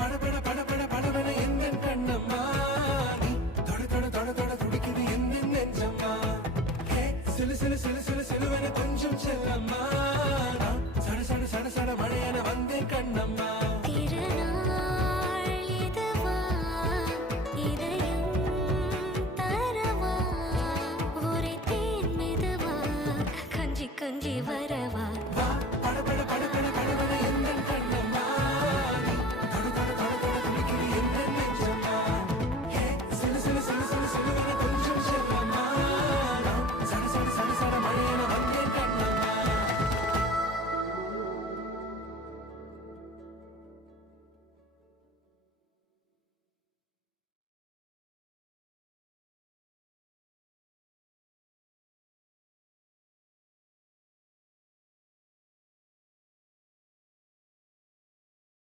படபட படபட படபட எந்த கண்ணம்மா நீ தொட தொட தொட தொட துடிக்குது எந்த நெஞ்சம்மா ஹே சிலு சிலு சிலு சிலு சிலுவன கொஞ்சம் செல்லம்மா சட சட சட சட மழையான வந்தேன் கண்ணம்மா